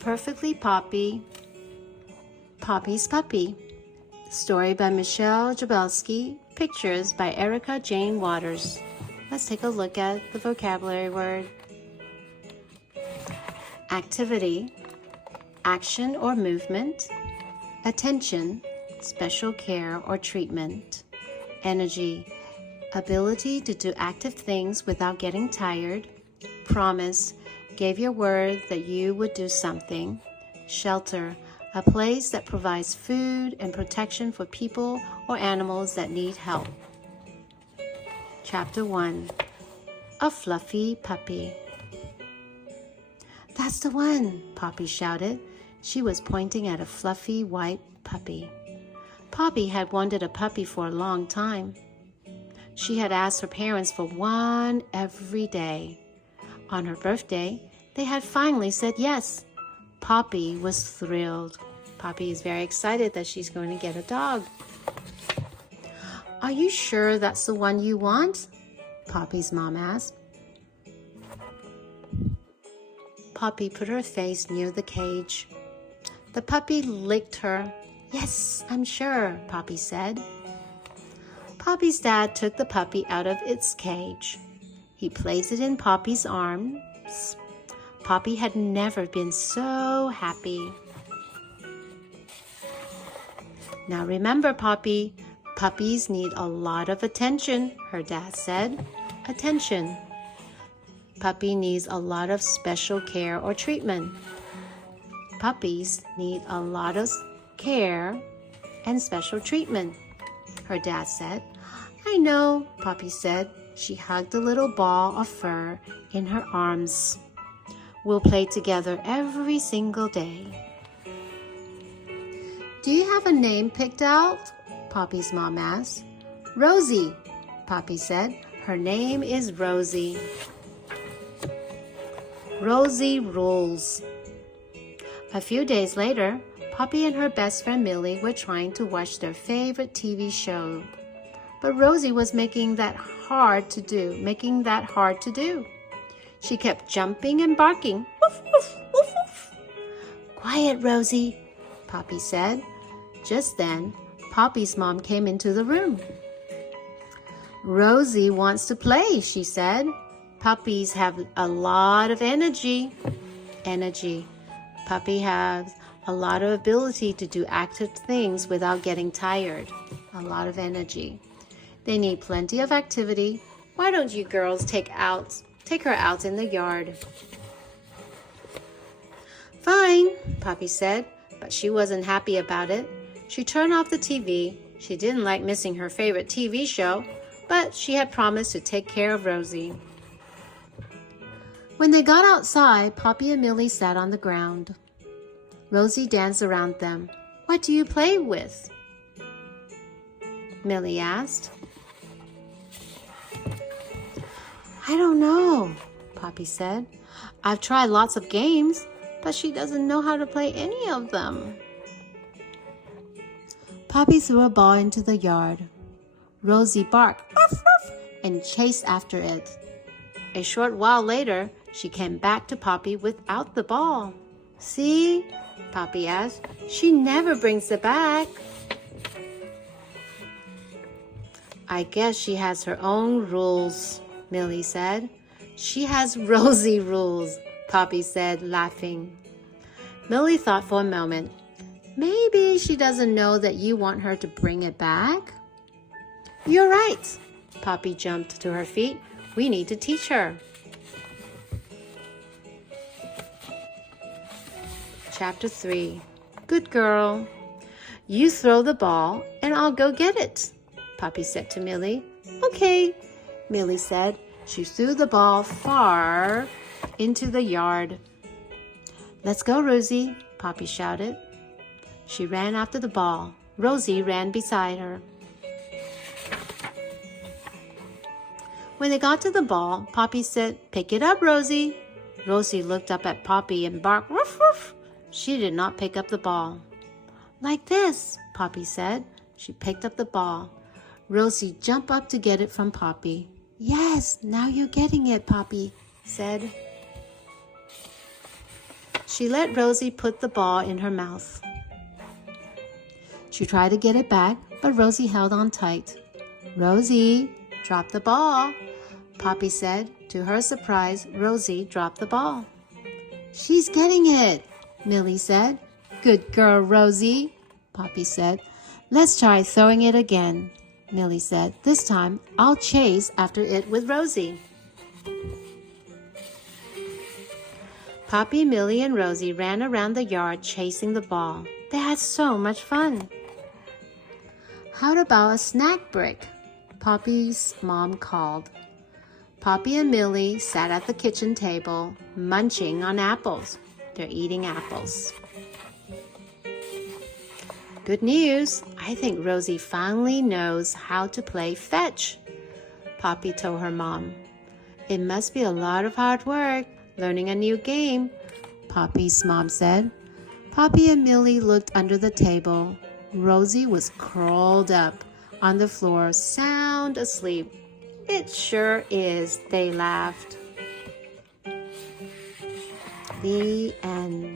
Perfectly Poppy, Poppy's Puppy. Story by Michele Jakubowski. Pictures by Erica Jane Waters. Let's take a look at the vocabulary word. Activity, action or movement. Attention, special care or treatment. Energy, ability to do active things without getting tired. Promise, gave your word that you would do something. Shelter, a place that provides food and protection for people or animals that need help. Chapter 1. A Fluffy Puppy. That's the one, Poppy shouted. She was pointing at a fluffy white puppy. Poppy had wanted a puppy for a long time. She had asked her parents for one every day. On her birthday, they had finally said yes. Poppy was thrilled. Poppy is very excited that she's going to get a dog. Are you sure that's the one you want? Poppy's mom asked. Poppy put her face near the cage. The puppy licked her. Yes, I'm sure, Poppy said. Poppy's dad took the puppy out of its cage. He placed it in Poppy's arms. Poppy had never been so happy. Now remember, Poppy, puppies need a lot of attention, her dad said. Attention. Puppy needs a lot of special care or treatment. Puppies need a lot of care and special treatment, her dad said. I know, Poppy said. She hugged a little ball of fur in her arms. We'll play together every single day. Do you have a name picked out? Poppy's mom asked. Rosie, Poppy said. Her name is Rosie. Rosie rules. A few days later, Poppy and her best friend Millie were trying to watch their favorite TV show. But Rosie was making that hard to do. She kept jumping and barking. Woof, woof, woof, woof. Quiet, Rosie, Poppy said. Just then, Poppy's mom came into the room. Rosie wants to play, she said. Puppies have a lot of energy. Puppy has a lot of ability to do active things without getting tired. A lot of energy. They need plenty of activity. Why don't you girls take her out in the yard? Fine, Poppy said, but she wasn't happy about it. She turned off the TV. She didn't like missing her favorite TV show, but she had promised to take care of Rosie. When they got outside, Poppy and Millie sat on the ground. Rosie danced around them. What do you play with? Millie asked. I don't know, Poppy said. I've tried lots of games, but she doesn't know how to play any of them. Poppy threw a ball into the yard. Rosie barked and chased after it. A short while later, she came back to Poppy without the ball. See? Poppy asked. She never brings it back. I guess she has her own rules, Millie said. She has Rosie rules, Poppy said, laughing. Millie thought for a moment. Maybe she doesn't know that you want her to bring it back. You're right. Poppy jumped to her feet. We need to teach her. Chapter 3. Good girl. You throw the ball and I'll go get it, Poppy said to Millie. Okay, Millie said. She threw the ball far into the yard. Let's go, Rosie, Poppy shouted. She ran after the ball. Rosie ran beside her. When they got to the ball, Poppy said, Pick it up, Rosie. Rosie looked up at Poppy and barked, Woof, woof. She did not pick up the ball. Like this, Poppy said. She picked up the ball. Rosie jumped up to get it from Poppy. Yes, now you're getting it, Poppy said. She let Rosie put the ball in her mouth. She tried to get it back, but Rosie held on tight. "Rosie, drop the ball," Poppy said. To her surprise, Rosie dropped the ball. "She's getting it," Millie said. "Good girl, Rosie," Poppy said. "Let's try throwing it again," Millie said. "This time, I'll chase after it with Rosie." Poppy, Millie, and Rosie ran around the yard chasing the ball. They had so much fun. "How about a snack break?" Poppy's mom called. Poppy and Millie sat at the kitchen table, munching on apples. They're eating apples. "Good news! I think Rosie finally knows how to play fetch," Poppy told her mom. "It must be a lot of hard work learning a new game," Poppy's mom said. Poppy and Millie looked under the table. Rosie was curled up on the floor, sound asleep. "It sure is," they laughed. The end.